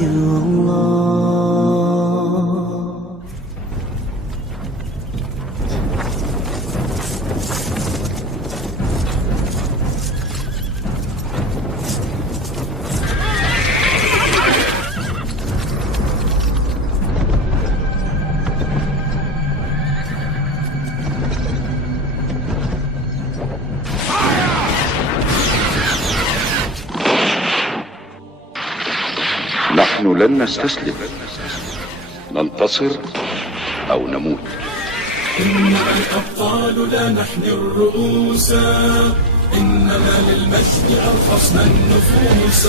يا الله. نحن لن نستسلم، ننتصر أو نموت. إنما الأبطال لا نحمي الرؤوس، إنما للمجد أرخصنا النفوس.